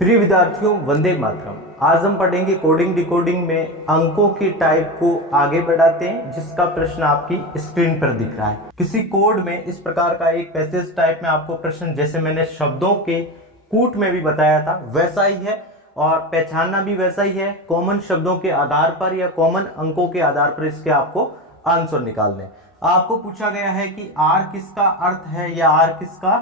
प्रिय विद्यार्थियों, वंदे मातरम। आज हम पढ़ेंगे कोडिंग डिकोडिंग में अंकों की टाइप को आगे बढ़ाते हैं, जिसका प्रश्न आपकी स्क्रीन पर दिख रहा है। किसी कोड में इस प्रकार का एक पैसेज टाइप में आपको प्रश्न, जैसे मैंने शब्दों के कूट में भी बताया था, वैसा ही है और पहचानना भी वैसा ही है। कॉमन शब्दों के आधार पर या कॉमन अंकों के आधार पर इसके आपको आंसर निकालने। आपको पूछा गया है कि आर किसका अर्थ है या आर किसका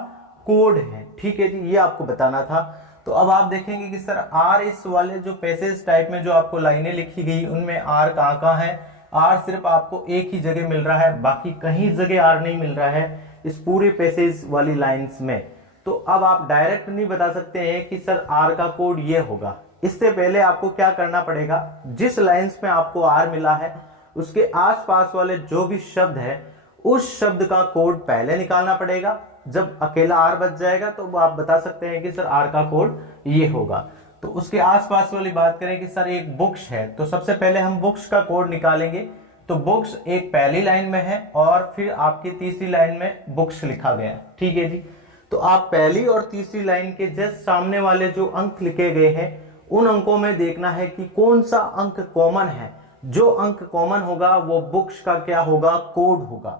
कोड है। ठीक है जी, ये आपको बताना था। तो अब आप देखेंगे कि सर आर इस वाले जो पैसेज टाइप में जो आपको लाइनें लिखी गई उनमें आर कहाँ कहाँ है। आर सिर्फ आपको एक ही जगह मिल रहा है, बाकी कहीं जगह आर नहीं मिल रहा है इस पूरे पैसेज वाली लाइंस में। तो अब आप डायरेक्ट नहीं बता सकते हैं कि सर आर का कोड ये होगा। इससे पहले आपको क्या करना पड़ेगा, जिस लाइंस में आपको आर मिला है उसके आसपास वाले जो भी शब्द है उस शब्द का कोड पहले निकालना पड़ेगा। जब अकेला आर बच जाएगा तो आप बता सकते हैं कि सर आर का कोड ये होगा। तो उसके आसपास वाली बात करें कि सर एक बुक्स है, तो सबसे पहले हम बुक्स का कोड निकालेंगे। तो बुक्स एक पहली लाइन में है और फिर आपकी तीसरी लाइन में बुक्स लिखा गया है। ठीक है जी, तो आप पहली और तीसरी लाइन के जस्ट सामने वाले जो अंक लिखे गए हैं उन अंकों में देखना है कि कौन सा अंक कॉमन है। जो अंक कॉमन होगा वो बुक्स का क्या होगा, कोड होगा।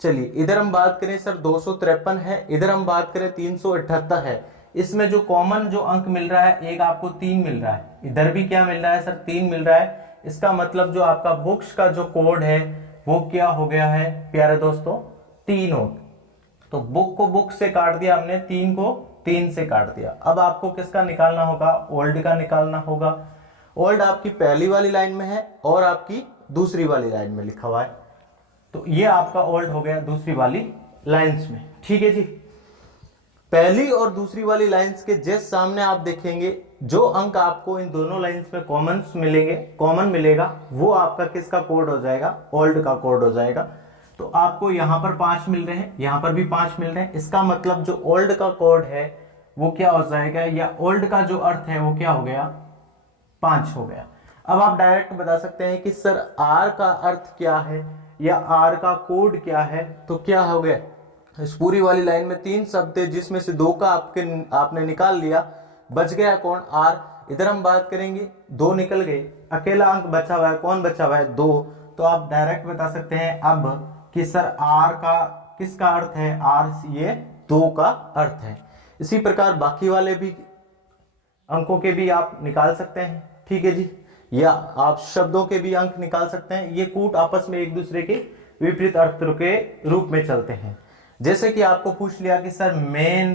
चलिए इधर हम बात करें सर 253 है, इधर हम बात करें 378 है। इसमें जो कॉमन जो अंक मिल रहा है, एक आपको 3 मिल रहा है, इधर भी क्या मिल रहा है सर 3 मिल रहा है। इसका मतलब जो आपका बुक्स का जो कोड है वो क्या हो गया है प्यारे दोस्तों, 3 हो। तो बुक को बुक से काट दिया हमने, 3 को 3 से काट दिया। अब आपको किसका निकालना होगा, ओल्ड का निकालना होगा। ओल्ड आपकी पहली वाली लाइन में है और आपकी दूसरी वाली लाइन में लिखा हुआ है, तो ये आपका ओल्ड हो गया दूसरी वाली लाइंस में। ठीक है जी, पहली और दूसरी वाली लाइंस के जस्ट सामने आप देखेंगे जो अंक आपको इन दोनों लाइंस में कॉमन मिलेगा वो आपका किसका कोड हो जाएगा, ओल्ड का कोड हो जाएगा। तो आपको यहां पर 5 मिल रहे हैं, यहां पर भी 5 मिल रहे हैं। इसका मतलब जो ओल्ड का कोड है वो क्या हो जाएगा, या ओल्ड का जो अर्थ है वो क्या हो गया, 5 हो गया। अब आप डायरेक्ट बता सकते हैं कि सर आर का अर्थ क्या है या आर का कोड क्या है। तो क्या हो गया, इस पूरी वाली लाइन में 3 शब्द थे जिसमें से 2 का आपने निकाल लिया, बच गया कौन, आर। इधर हम बात करेंगे 2 निकल गए, अकेला अंक बचा हुआ है, कौन बचा हुआ है, 2। तो आप डायरेक्ट बता सकते हैं अब कि सर आर का किसका अर्थ है, आर ये 2 का अर्थ है। इसी प्रकार बाकी वाले भी अंकों के भी आप निकाल सकते हैं। ठीक है जी, या आप शब्दों के भी अंक निकाल सकते हैं। ये कूट आपस में एक दूसरे के विपरीत अर्थ के रूप में चलते हैं। जैसे कि आपको पूछ लिया कि सर मेन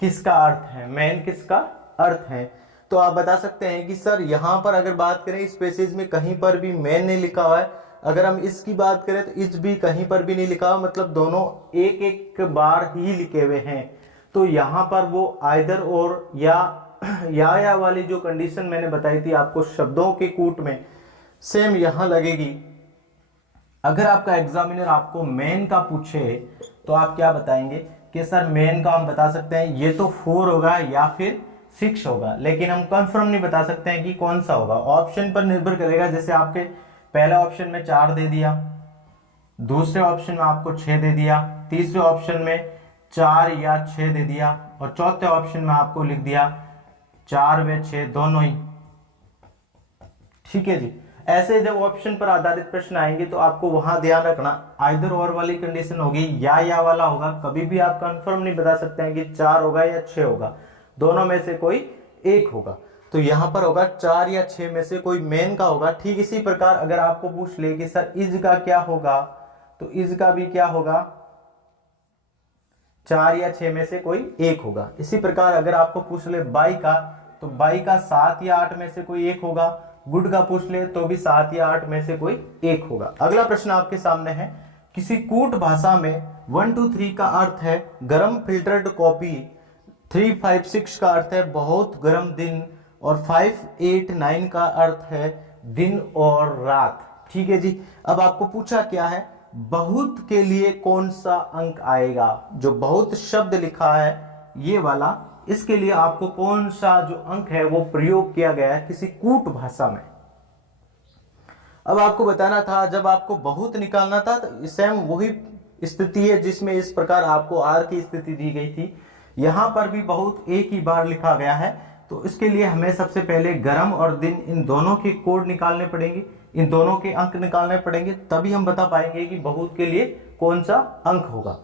किसका अर्थ है, मेन किसका अर्थ है, तो आप बता सकते हैं कि सर यहां पर अगर बात करें इस पैसेज में कहीं पर भी मेन नहीं लिखा हुआ है। अगर हम इसकी बात करें तो इस भी कहीं पर भी नहीं लिखा हुआ, मतलब दोनों एक एक बार ही लिखे हुए हैं। तो यहां पर वो आइदर और या वाली जो कंडीशन मैंने बताई थी आपको शब्दों के कूट में, सेम यहां लगेगी। अगर आपका एग्जामिनर आपको मेन का पूछे तो आप क्या बताएंगे कि सर मेन का हम बता सकते हैं ये तो 4 होगा या फिर 6 होगा, लेकिन हम कंफर्म नहीं बता सकते हैं कि कौन सा होगा। ऑप्शन पर निर्भर करेगा। जैसे आपके पहले ऑप्शन में 4 दे दिया, दूसरे ऑप्शन में आपको 6 दे दिया, तीसरे ऑप्शन में 4 या 6 दे दिया और चौथे ऑप्शन में आपको लिख दिया 4 व 6 दोनों ही। ठीक है जी, ऐसे जब ऑप्शन पर आधारित प्रश्न आएंगे तो आपको वहां ध्यान रखना आइदर और वाली कंडीशन होगी या वाला होगा। कभी भी आप कंफर्म नहीं बता सकते हैं कि 4 होगा या 6 होगा, दोनों में से कोई एक होगा। तो यहां पर होगा 4 या 6 में से कोई मेन का होगा। ठीक इसी प्रकार अगर आपको पूछ ले कि सर इज का क्या होगा, तो इज का भी क्या होगा, 4 या 6 में से कोई एक होगा। इसी प्रकार अगर आपको पूछ ले बाई का, तो बाई का 7 या 8 में से कोई एक होगा। गुड का पूछ ले तो भी 7 या 8 में से कोई एक होगा। अगला प्रश्न आपके सामने है, किसी कूट भाषा में 1 2 3 का अर्थ है गर्म फिल्टर्ड कॉफी, 3 5 6 का अर्थ है बहुत गर्म दिन और 5 8 9 का अर्थ है दिन और रात। ठीक है जी, अब आपको पूछा क्या है, बहुत के लिए कौन सा अंक आएगा। जो बहुत शब्द लिखा है ये वाला, इसके लिए आपको कौन सा जो अंक है वो प्रयोग किया गया है किसी कूट भाषा में। अब आपको बताना था, जब आपको बहुत निकालना था तो सेम वही स्थिति है जिसमें इस प्रकार आपको आर की स्थिति दी गई थी। यहाँ पर भी बहुत एक ही बार लिखा गया है, तो इसके लिए हमें सबसे पहले गरम और दिन इन दोनों के कोड निकालने पड़ेंगे, इन दोनों के अंक निकालने पड़ेंगे, तभी हम बता पाएंगे कि बहुत के लिए कौन सा अंक होगा।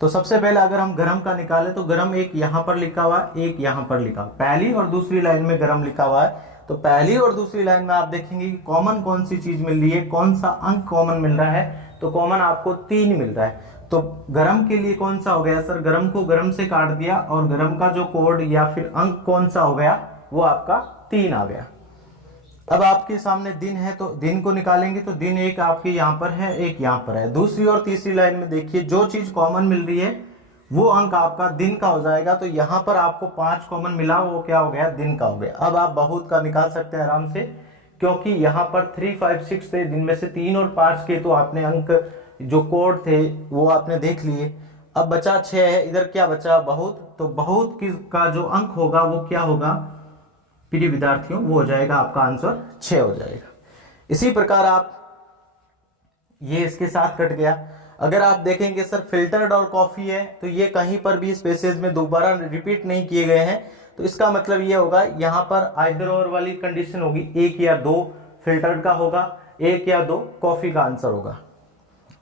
तो सबसे पहले अगर हम गरम का निकालें तो गरम एक यहाँ पर लिखा हुआ है, एक यहाँ पर लिखा, पहली और दूसरी लाइन में गरम लिखा हुआ है। तो पहली और दूसरी लाइन में आप देखेंगे कि कॉमन कौन सी चीज मिल रही है, कौन सा अंक कॉमन मिल रहा है, तो कॉमन आपको 3 मिल रहा है। तो गरम के लिए कौन सा हो गया सर, गरम को गरम से काट दिया और गरम का जो कोड या फिर अंक कौन सा हो गया, वो आपका 3 आ गया। अब आपके सामने दिन है तो दिन को निकालेंगे, तो दिन एक आपके यहाँ पर है, एक यहाँ पर है। दूसरी और तीसरी लाइन में देखिए जो चीज कॉमन मिल रही है वो अंक आपका दिन का हो जाएगा। तो यहाँ पर आपको 5 कॉमन मिला, वो क्या हो गया, दिन का हो गया। अब आप बहुत का निकाल सकते हैं आराम से, क्योंकि यहाँ पर 3, 5, 6 थे, जिनमें से 3 और 5 के तो आपने अंक जो कोड थे वो आपने देख लिए। अब बचा 6 है, इधर क्या बचा, बहुत। तो बहुत का जो अंक होगा वो क्या होगा प्रिय विद्यार्थियों, वो हो जाएगा आपका आंसर 6 हो जाएगा। इसी प्रकार आप ये इसके साथ कट गया। अगर आप देखेंगे सर फिल्टर्ड और कॉफी है, तो ये कहीं पर भी स्पेसेस में दोबारा रिपीट नहीं किए गए हैं, तो इसका मतलब ये होगा यहाँ पर आइदर और वाली कंडीशन होगी, 1 या 2 फिल्टर्ड का होगा, 1 या 2 कॉफी का आंसर होगा।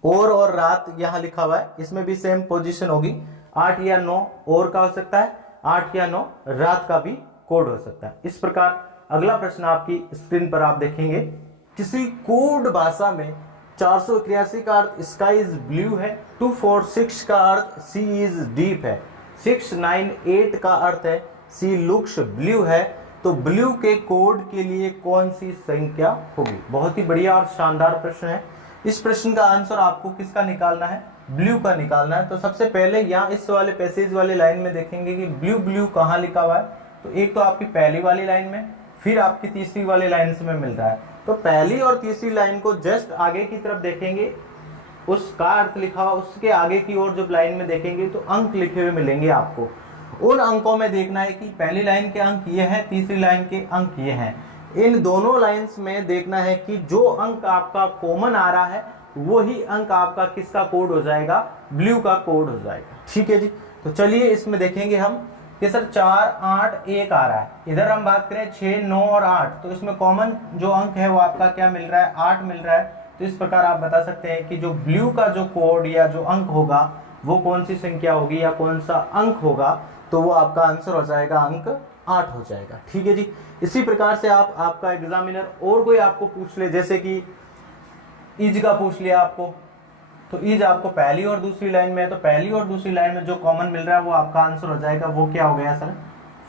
और रात यहाँ लिखा हुआ है, इसमें भी सेम पोजीशन होगी, 8 या 9 और का हो सकता है, 8 या 9 रात का भी कोड हो सकता है। इस प्रकार अगला प्रश्न आपकी स्क्रीन पर आप देखेंगे, किसी कोड भाषा में 481 का अर्थ स्काई इज ब्लू है, 246 का अर्थ सी इज डीप है, 698 का अर्थ है सी लुक्स ब्लू है, तो ब्लू के कोड के लिए कौन सी संख्या होगी। बहुत ही बढ़िया और शानदार प्रश्न है। इस प्रश्न का आंसर आपको किसका निकालना है, ब्लू का निकालना है। तो सबसे पहले यहाँ इस वाले पैसेज वाले लाइन में देखेंगे कि ब्लू ब्लू कहाँ लिखा हुआ है, तो एक तो आपकी पहली वाली लाइन में, फिर आपकी तीसरी वाली लाइन में मिल रहा है। तो पहली और तीसरी लाइन को जस्ट आगे की तरफ देखेंगे, उसका अर्थ लिखा हुआ, उसके आगे की ओर जब लाइन में देखेंगे तो अंक लिखे हुए मिलेंगे आपको। उन अंकों में देखना है कि पहली लाइन के अंक ये हैं, तीसरी लाइन के अंक ये हैं। इन दोनों लाइंस में देखना है कि जो अंक आपका कॉमन आ रहा है वही अंक आपका किसका कोड हो जाएगा, ब्लू का कोड हो जाएगा। ठीक है जी, तो चलिए इसमें देखेंगे हम कि सर 4, 8, 1 आ रहा है। इधर हम बात करें 6, 9 और 8, तो इसमें कॉमन जो अंक है वो आपका क्या मिल रहा है, 8 मिल रहा है। तो इस प्रकार आप बता सकते हैं कि जो ब्लू का जो कोड या जो अंक होगा वो कौन सी संख्या होगी या कौन सा अंक होगा, तो वो आपका आंसर हो जाएगा अंक 8 हो जाएगा। ठीक है जी, इसी प्रकार से आपका एग्जामिनर और कोई आपको पूछ ले, जैसे कि ईज का पूछ लिया आपको, तो ईज आपको पहली और दूसरी लाइन में है, तो पहली और दूसरी लाइन में जो कॉमन मिल रहा है वो आपका आंसर हो जाएगा, वो क्या हो गया सर,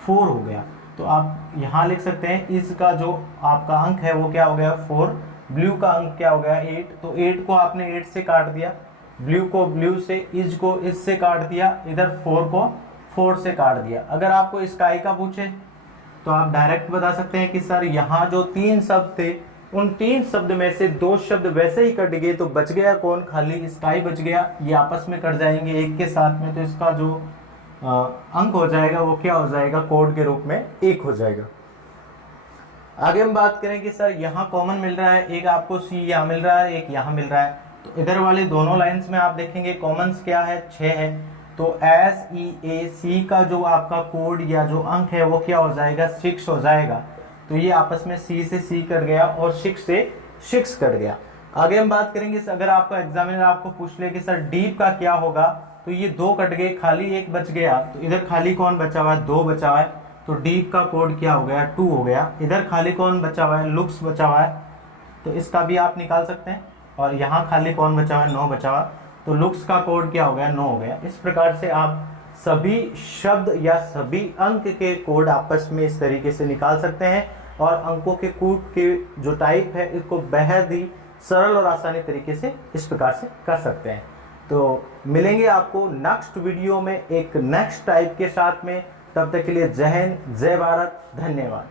4 हो गया। तो आप यहाँ लिख सकते हैं ईज का जो आपका अंक है वो क्या हो गया 4, ब्लू का अंक क्या हो गया 8, तो 8 को आपने 8 से काट दिया, ब्लू को ब्लू से, ईज को इज से काट दिया, इधर 4 को 4 से काट दिया। अगर आपको स्काई का पूछे तो आप डायरेक्ट बता सकते हैं कि सर यहाँ जो 3 शब्द थे उन 3 शब्द में से 2 शब्द वैसे ही कट गए, तो बच गया कौन, खाली स्काई बच गया। ये आपस में कट जाएंगे एक के साथ में, तो इसका जो अंक हो जाएगा वो क्या हो जाएगा, कोड के रूप में 1 हो जाएगा। आगे हम बात करें कि सर यहाँ कॉमन मिल रहा है, एक आपको सी यहाँ मिल रहा है, एक यहाँ मिल रहा है, तो इधर वाले दोनों लाइंस में आप देखेंगे कॉमन्स क्या है, 6 है, तो SEAC का जो आपका कोड या जो अंक है वो क्या हो जाएगा, 6 हो जाएगा। तो ये आपस में C से C कट गया और 6 से 6 कट गया। आगे हम बात करेंगे अगर आपका एग्जामिनर आपको पूछ ले कि सर डीप का क्या होगा, तो ये 2 कट गए, खाली 1 बच गया, तो इधर खाली कौन बचा हुआ है, 2 बचा हुआ है, तो डीप का कोड क्या हो गया, 2 हो गया। इधर खाली कौन बचा हुआ है, लुक्स बचा हुआ है, तो इसका भी आप निकाल सकते हैं। और यहाँ खाली कौन बचा हुआ है, 9 बचा हुआ, तो लुक्स का कोड क्या हो गया, 9 हो गया। इस प्रकार से आप सभी शब्द या सभी अंक के कोड आपस में इस तरीके से निकाल सकते हैं, और अंकों के कोड के जो टाइप है इसको बेहद ही सरल और आसानी तरीके से इस प्रकार से कर सकते हैं। तो मिलेंगे आपको नेक्स्ट वीडियो में एक नेक्स्ट टाइप के साथ में, तब तक के लिए जय हिंद, जय भारत, धन्यवाद।